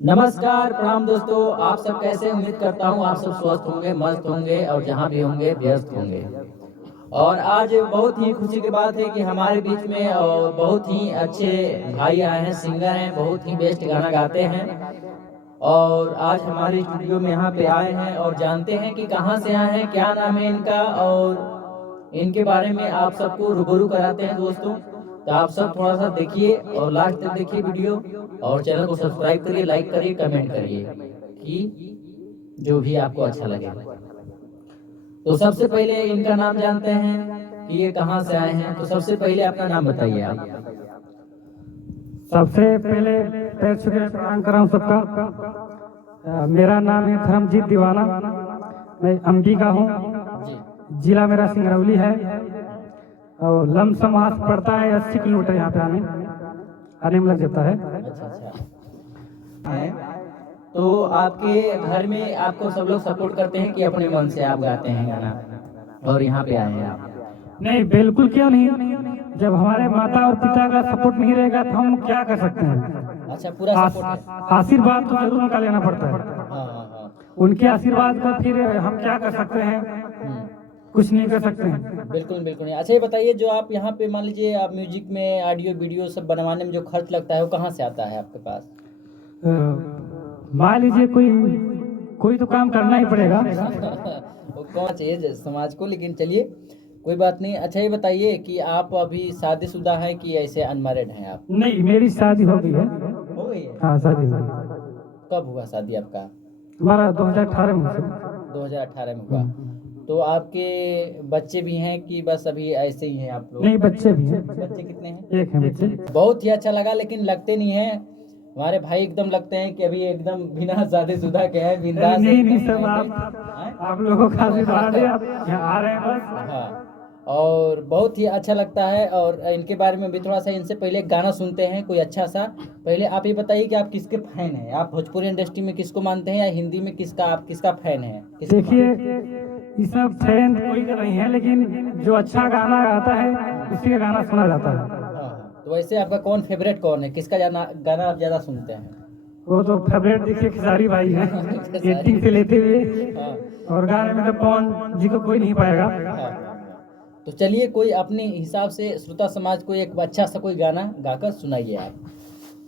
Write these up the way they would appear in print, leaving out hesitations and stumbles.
नमस्कार, प्रणाम दोस्तों। आप सब कैसे? उम्मीद करता हूँ आप सब स्वस्थ होंगे, मस्त होंगे और जहाँ भी होंगे व्यस्त होंगे। और आज बहुत ही खुशी की बात है कि हमारे बीच में बहुत ही अच्छे भाई आए हैं, सिंगर हैं, बहुत ही बेस्ट गाना गाते हैं। और आज हमारे स्टूडियो में यहाँ पे आए हैं और जानते हैं कि कहाँ से आए हैं, क्या नाम है इनका और इनके बारे में आप सबको रूबरू कराते हैं दोस्तों। तो आप सब थोड़ा सा देखिए और लास्ट तक देखिए वीडियो और चैनल को सब्सक्राइब करिए, लाइक करिए, कमेंट करिए कि जो भी आपको अच्छा लगे। तो सबसे पहले इनका नाम जानते हैं कि ये कहाँ से आए हैं। तो सबसे पहले अपना नाम बताइए आप। सबसे पहले पैर छू के प्रणाम कर रहा हूँ सबका। मेरा नाम है धर्मजीत दीवाना। मैं अंबिका हूँ। जिला मेरा सिंगरौली है और लमसम वहाँ से पड़ता है 80 किलोमीटर। यहाँ पे आने में लग जाता है। तो आपके घर में आपको सब लोग सपोर्ट करते हैं कि अपने मन से आप गाते हैं गाना और यहाँ पे आए हैं आप? नहीं, बिल्कुल क्यों नहीं। जब हमारे माता और पिता का सपोर्ट नहीं रहेगा तो हम क्या कर सकते हैं। अच्छा, पूरा सपोर्ट है। आशीर्वाद तो जरूर उनका लेना पड़ता है। हाँ। उनके आशीर्वाद का फिर हम क्या कर सकते हैं, कुछ नहीं कर सकते हैं। बिल्कुल नहीं। अच्छा, ये बताइए, जो आप यहाँ पे मान लीजिए आप म्यूजिक में ऑडियो वीडियो सब बनवाने में जो खर्च लगता है वो कहाँ से आता है आपके पास? मान लीजिए कोई तो काम करना ही पड़ेगा। वो कौन चाहिए समाज को, लेकिन चलिए कोई बात नहीं। अच्छा, ये बताइए कि आप अभी शादीशुदा हैं कि ऐसे अनमैरिड हैं आप? नहीं, मेरी शादी हो गई है। हो गई है? हाँ, शादी हो गई। कब हुआ शादी आपका? हमारा 2018 में हुआ। 2018 में हुआ। तो आपके बच्चे भी हैं कि बस अभी ऐसे ही हैं आप लोग? नहीं, बच्चे भी हैं। बच्चे कितने हैं? एक है बच्चे। बहुत ही अच्छा लगा, लेकिन लगते नहीं है हमारे भाई, एकदम लगते हैं कि अभी एकदम बिना शादीशुदा के हैं, बिंदास। नहीं सब आप लोगों का आशीर्वाद है, आप यहाँ आ रहे हैं बस। हाँ, और बहुत ही अच्छा लगता है। और इनके बारे में भी थोड़ा सा इनसे पहले गाना सुनते हैं कोई अच्छा सा। पहले आप ये बताइए कि आप किसके फैन हैं? आप भोजपुरी इंडस्ट्री में किसको मानते हैं या हिंदी में आप किसका फैन है? देखिए, ये सब फैन कोई का नहीं है, लेकिन जो अच्छा गाना गाता है उसी का गाना सुना जाता है। तो वैसे आपका कौन फेवरेट कौन है? किसका गाना आप ज्यादा सुनते हैं? वो तो फेवरेट देखिए खेसारी भाई है, एक्टिंग से लेते हुए। और गाने में तो पवन जी को कोई नहीं पाएगा। तो चलिए कोई अपने हिसाब से श्रोता समाज को एक अच्छा सा कोई गाना गाकर सुनाइए आप।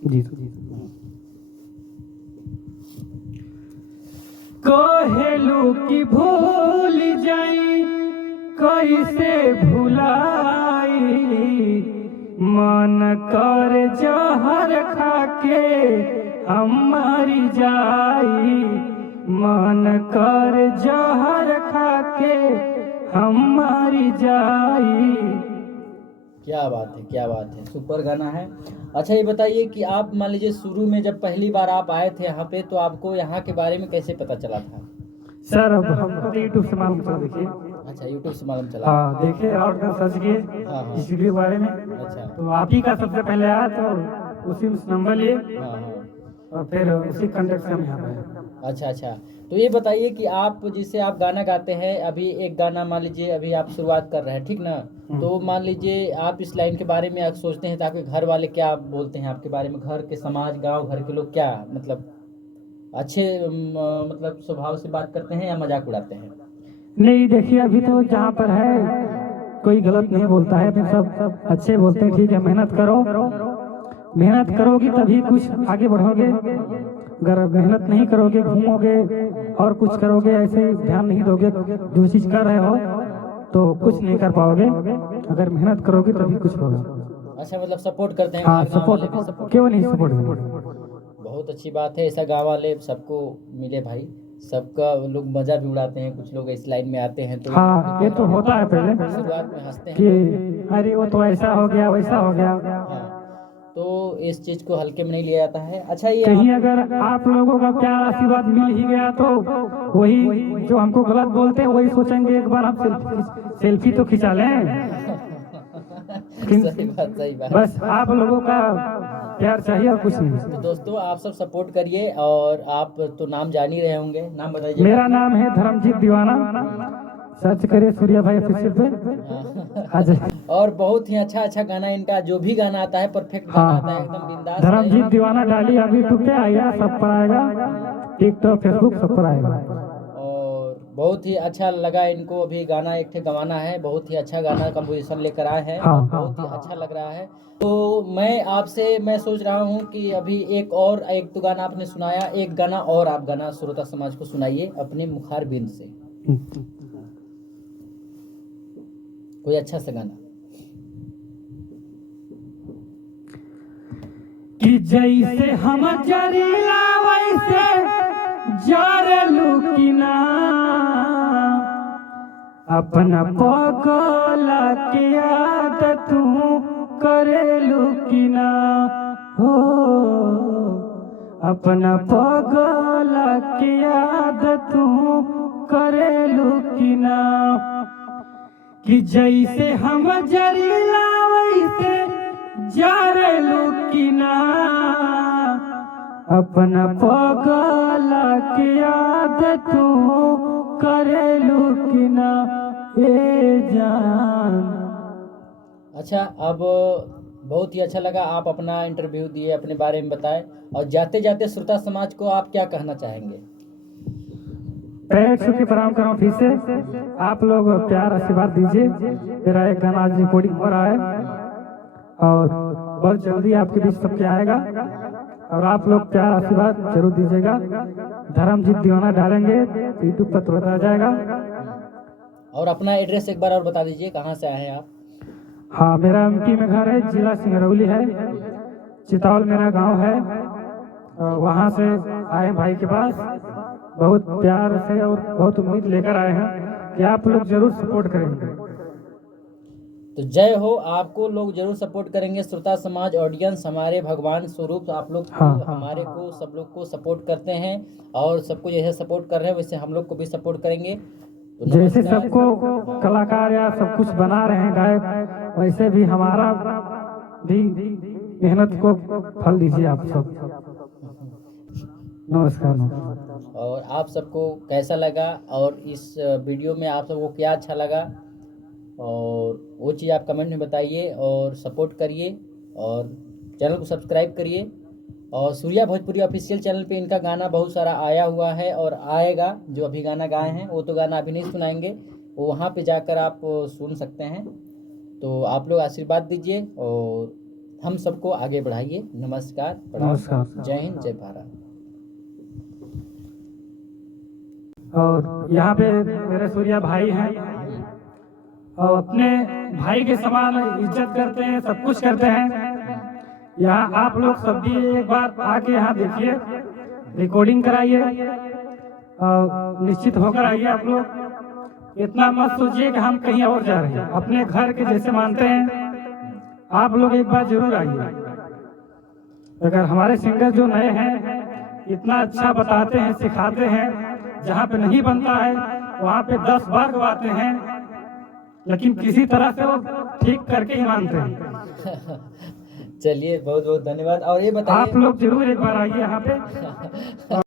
जी। कहेलू की भूल जाई कैसे भुलाई, मन कर जहर खाके हम मर जाई, मन कर जहर खाके हम मर जाई। क्या बात है, सुपर गाना है। अच्छा, ये बताइए कि आप मान लीजिए शुरू में जब पहली बार आप आए थे यहाँ पे, तो आपको यहाँ के बारे में कैसे पता चला था? सर, अब हम यूट्यूब से मालूम चला। देखिए। अच्छा, यूट्यूब से मालूम चला। हाँ, देखिए और सर्च किए हाँ। इस वीडियो के बारे में। अच्छा। तो आप ही का सबसे पहले आया, तो उसी नंबर लिए हाँ। और फिर उसी कांटेक्ट से हम यहाँ पे आए। अच्छा, तो ये बताइए कि आप जिससे आप गाना गाते हैं, अभी एक गाना मान लीजिए अभी आप शुरुआत कर रहे हैं, ठीक ना? तो मान लीजिए आप इस लाइन के बारे में आप सोचते हैं तो आपके घर वाले क्या बोलते हैं आपके बारे में? घर के समाज, गांव घर के लोग क्या मतलब अच्छे मतलब स्वभाव से बात करते हैं या मजाक उड़ाते हैं? नहीं, देखिए अभी तो जहाँ पर है कोई गलत नहीं बोलता है, फिर सब अच्छे बोलते हैं। ठीक है, मेहनत करोगी तभी कुछ आगे बढ़ोगे। अगर मेहनत नहीं करोगे, घूमोगे और कुछ करोगे, ऐसे ध्यान नहीं दोगे जो चीज कर रहे हो, तो कुछ नहीं कर पाओगे। अगर मेहनत करोगे तभी कुछ होगा। अच्छा, मतलब सपोर्ट करते हैं? हाँ, सपोर्ट क्यों नहीं, सपोर्ट। बहुत अच्छी बात है, ऐसा गाँव वाले सबको मिले भाई। सबका लोग मजा भी उड़ाते हैं, कुछ लोग इस लाइन में आते हैं तो हाँ, ये तो होता है पहले शुरुआत में हंसते हैं कि अरे वो तो ऐसा हो गया, वैसा हो गया। हाँ, तो इस चीज को हल्के में नहीं लिया जाता है। अच्छा, ये कहीं अगर आप लोगों का प्यार आशीर्वाद मिल ही गया तो वही जो हमको गलत बोलते हैं वही सोचेंगे एक बार हम सेल्फी तो खिंचा लें। सही बात। बस आप लोगों का प्यार चाहिए और कुछ नहीं। तो दोस्तों, आप सब सपोर्ट करिए। और आप तो नाम जान ही रहे होंगे, नाम बताइए। मेरा नाम है धर्मजीत दीवाना। सर्च करिए सूर्या भाई ऑफिशियल पे। और बहुत ही अच्छा गाना इनका, जो भी गाना आता है परफेक्ट गाना आता है, एकदम बिंदास। धर्मजीत दीवाना डाली अभी यूट्यूब पे आएगा, सब पर आएगा, टिकटॉक फेसबुक सब पर आएगा। और बहुत ही अच्छा लगा इनको, अभी गाना एक ठे गवाना है, बहुत ही अच्छा गाना कंपोजिशन लेकर आए हैं। हाँ। बहुत ही अच्छा लग रहा है। तो मैं सोच रहा हूँ कि अभी एक तो गाना आपने सुनाया, एक गाना और आप गाना श्रोता समाज को सुनाइए अपने मुखार बिंद से, कोई अच्छा सा गाना। कि जैसे हम जरीला वैसे जरलू की ना, अपना पगला के याद तू करेलू की ना हो, अपना पगला के याद तू करेलू की ना। कि जैसे हम जरीला वैसे जरलू की ना, अपना पगला के याद तू करेलू की ना ए जान। अच्छा, अब बहुत ही अच्छा लगा, आप अपना इंटरव्यू दिए, अपने बारे में बताएं, और जाते जाते श्रोता समाज को आप क्या कहना चाहेंगे? पैर छू के प्रणाम कर रहा हूँ फिर से, आप लोग प्यार आशीर्वाद दीजिए। मेरा एक गाना आज रिकॉर्डिंग हो रहा है और बहुत जल्दी आपके बीच सबके आएगा, और आप लोग प्यार आशीर्वाद जरूर दीजिएगा। धर्मजीत दीवाना डालेंगे तो यूट्यूब पर तुरंत आ जाएगा। और अपना एड्रेस एक बार और बता दीजिए, कहाँ से आए हैं आप? हाँ, मेरा एमपी में घर है, जिला सिंगरौली है, चितौल मेरा गांव है। वहाँ से आए भाई के पास, बहुत प्यार से और बहुत उम्मीद लेकर आए हैं कि आप लोग जरूर सपोर्ट करेंगे। तो जय हो, आपको लोग जरूर सपोर्ट करेंगे। श्रोता समाज ऑडियंस हमारे भगवान स्वरूप आप लोग हमारे को सब लोग को सपोर्ट करते हैं, और सबको जैसे सपोर्ट कर रहे हैं वैसे हम लोग को भी सपोर्ट करेंगे। तो जैसे सबको कलाकार या सब कुछ बना रहे हैं गायक, वैसे भी हमारा भी मेहनत को फल दीजिए आप सब। नमस्कार। और आप सबको कैसा लगा, और इस वीडियो में आप सबको क्या अच्छा लगा, और वो चीज़ आप कमेंट में बताइए, और सपोर्ट करिए, और चैनल को सब्सक्राइब करिए। और सूर्या भोजपुरी ऑफिशियल चैनल पे इनका गाना बहुत सारा आया हुआ है और आएगा। जो अभी गाना गाए हैं वो तो गाना अभी नहीं सुनाएंगे, वो वहाँ पे जाकर आप सुन सकते हैं। तो आप लोग आशीर्वाद दीजिए और हम सबको आगे बढ़ाइए। नमस्कार, नमस्कार। जय हिंद, जय भारत। और यहाँ पे मेरे सूर्या भाई हैं, और अपने भाई के समान इज्जत करते हैं, सब कुछ करते हैं। यहाँ आप लोग सब भी एक बार आके यहाँ देखिए, रिकॉर्डिंग कराइए, और निश्चित होकर आइए। आप लोग इतना मत सोचिए कि हम कहीं और जा रहे हैं, अपने घर के जैसे मानते हैं। आप लोग एक बार जरूर आइए। अगर हमारे सिंगर जो नए हैं इतना अच्छा बताते हैं, सिखाते हैं, जहाँ पे नहीं बनता है वहाँ पे 10 बार गवाते हैं, लेकिन किसी तरह से वो ठीक करके ही मानते हैं। चलिए, बहुत बहुत धन्यवाद। और ये बताइए, आप लोग जरूर एक बार आइए यहाँ पे।